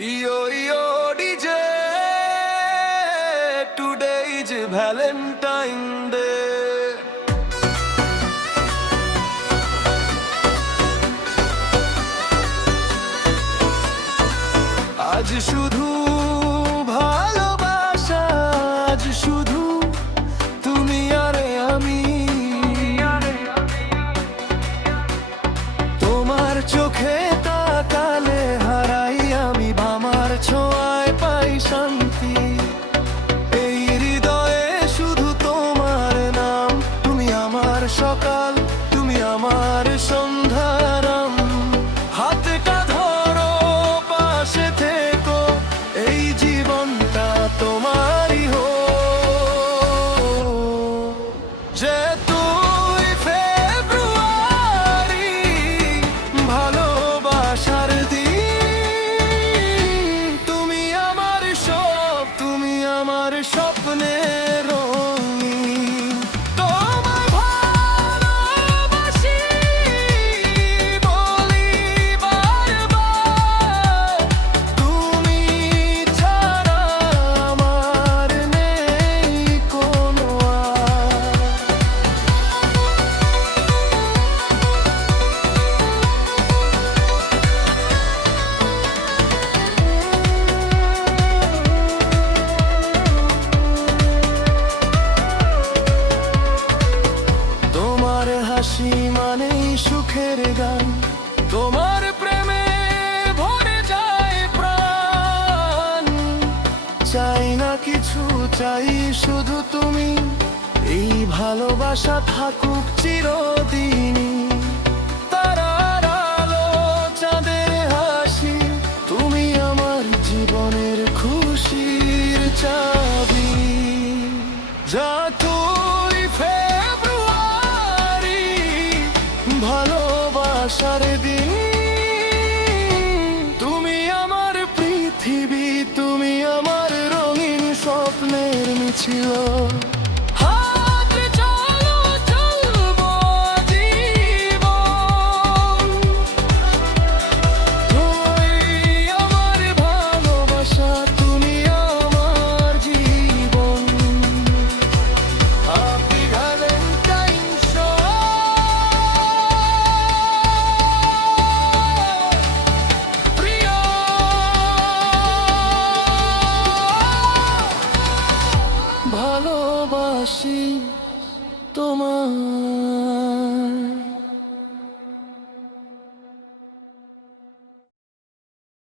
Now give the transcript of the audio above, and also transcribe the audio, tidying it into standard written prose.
Yo, yo, DJ, today is Valentine Day. আজ শুধু ভালোবাসা, আজ শুধু তুমি আর আমি। তোমার চোখে তাকালে হারাই আমি, আমার ছোঁয়ায় পাই শান্তি। এই হৃদয়ে শুধু তোমার নাম, তুমি আমার সকাল, তুমি আমার সন্ধ্যারাম। হাতটা ধরো, পাশে থেকো, এই জীবনটা তোমারই হোক। যে তুই ফেব্রুয়ারি, ভালোবাসার দিন। তুমি আমার সব, তুমি আমার স্বপ্নের রঙিন। তোমায় ভালোবাসি, বলি বারবার। তুমি ছাড়া আমার নেই কোনো আর। তোমার হাসি মানেই সুখের গান, তোমার প্রেমে ভরে যায় প্রাণ। চাই না কিছু, চাই শুধু তুমি, এই ভালোবাসা থাকুক চিরদিন। তারার আলো, চাঁদের হাসি, তুমি আমার জীবনের খুশির চাবি। যা তুই ফেব্রুয়ারি, ভালোবাসার দিন। তুমি আমার পৃথিবী, তুমি আমার রঙিন স্বপ্নের মিছিল।